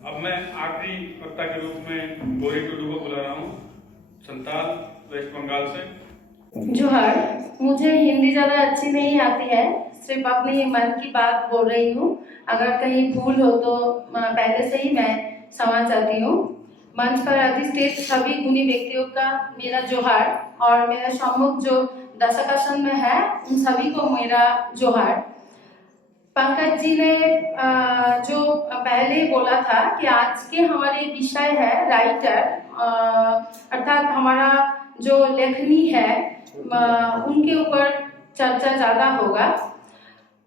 अब मैं आखिरी वक्ता के रूप में गौरी टुडू को बुला रहा हूँ, संताल, वेस्ट बंगाल से। जोहार। मुझे हिंदी ज़्यादा अच्छी नहीं आती है, सिर्फ अपनी मन की बात बोल रही हूँ। अगर कहीं भूल हो तो पहले से ही मैं क्षमा चाहती हूँ। मंच पर अधिष्ठित सभी गुणी व्यक्तियों का मेरा जोहार और मेरे सम्मुख जो दर्शक आसन में है उन सभी को मेरा जोहार। पंकज जी ने जो पहले बोला था कि आज के हमारे विषय है राइटर, अर्थात हमारा जो लेखनी है उनके ऊपर चर्चा ज़्यादा होगा।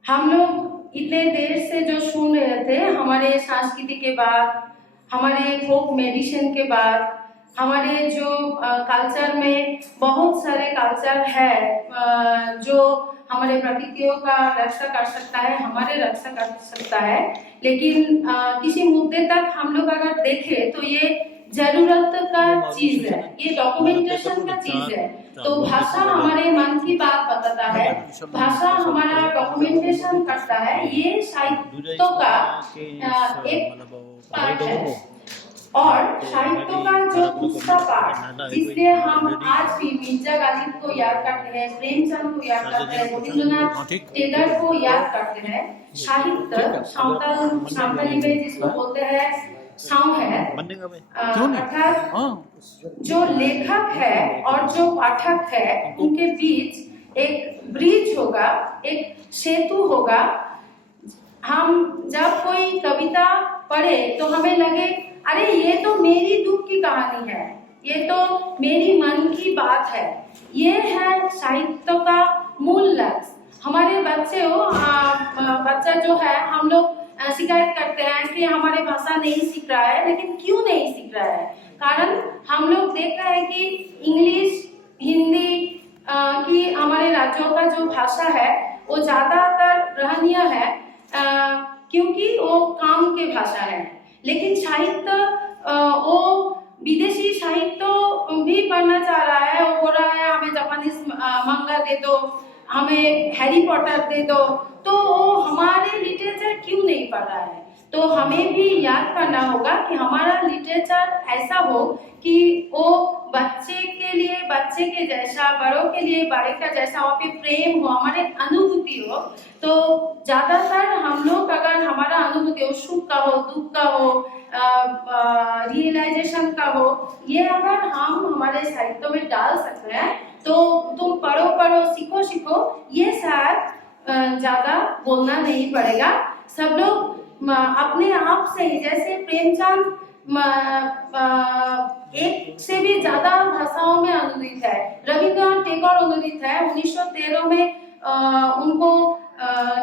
हम लोग इतने देर से जो सुन रहे थे, हमारे संस्कृति के बाद, हमारे फोक मेडिसिन के बाद, हमारे जो कल्चर में बहुत सारे कल्चर है जो हमारे प्रकृतियों का रक्षा कर सकता है, हमारे रक्षा कर सकता है, लेकिन किसी मुद्दे तक हम लोग अगर देखें तो ये जरूरत का चीज है, ये डॉक्यूमेंटेशन का चीज है। तो भाषा हमारे मन की बात बताता है, भाषा हमारा डॉक्यूमेंटेशन करता है, ये साहित्य का एक पार्ट है। और साहित्य का जो दूसरा पार्ट जिससे हम आज भी मिर्जा गालिब को याद करते हैं, प्रेमचंद को याद करते हैं, रविंद्रनाथ टैगोर को याद करते हैं, साहित्य सावताली में जिसको बोलते हैं साव है, अर्थात जो लेखक है और जो पाठक है उनके बीच एक ब्रिज होगा, एक सेतु होगा। हम जब कोई कविता पढ़े तो हमें लगे अरे ये तो मेरी दुख की कहानी है, ये तो मेरी मन की बात है। ये है साहित्य का मूल लक्ष्य। हमारे बच्चा जो है, हम लोग शिकायत करते हैं कि हमारे भाषा नहीं सीख रहा है, लेकिन क्यों नहीं सीख रहा है? कारण हम लोग देख रहे हैं कि इंग्लिश, हिंदी की हमारे राज्यों का जो भाषा है वो ज्यादातर ग्रहणीय है क्योंकि वो काम के भाषा है। लेकिन साहित्य वो विदेशी साहित्य भी पढ़ना चाह रहा है, वो बोल रहा है हमें जापानीज मंगा दे दो, हमें हैरी पॉटर दे दो, तो वो हमारे लिटरेचर क्यों नहीं पढ़ रहा है? तो हमें भी याद करना होगा कि हमारा लिटरेचर ऐसा हो कि वो बच्चे के लिए बच्चे के जैसा, बड़ों के लिए बड़े का जैसा, वहाँ पे प्रेम हो, हमारे अनुभूति हो। तो ज्यादातर हम लोग अगर हमारा अनुभूति हो, सुख का हो, दुख का हो, रियलाइजेशन का हो, ये अगर हम हमारे साहित्य में डाल सकते हैं तो तुम पढ़ो पढ़ो, सीखो सीखो, ये शायद ज्यादा बोलना नहीं पड़ेगा। सब लोग अपने आप से ही, जैसे प्रेमचंद एक से भी ज्यादा भाषाओं में अनुदित है, रविंद्रनाथ टैगोर अनुदित है। 1913 में उनको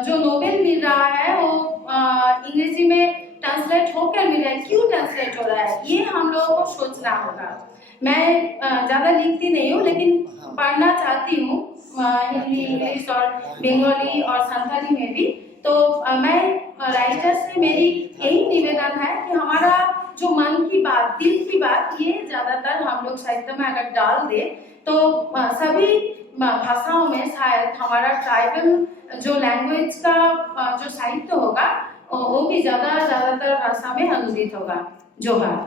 जो नोबेल मिल रहा है वो अंग्रेजी में ट्रांसलेट होकर मिल रहा है। क्यों ट्रांसलेट हो रहा है, ये हम लोगों को सोचना होगा। मैं ज्यादा लिखती नहीं हूँ, लेकिन पढ़ना चाहती हूँ हिंदी, इंग्लिश और बंगाली और संथाली में भी। तो मैं राइटर से मेरी यही निवेदन है कि हमारा जो मन की बात, दिल की बात, ये ज्यादातर हम लोग साहित्य में अगर डाल दे तो सभी भाषाओं में शायद हमारा ट्राइबल जो लैंग्वेज का जो साहित्य होगा वो भी ज्यादातर भाषा में अनुदित होगा। जोहार।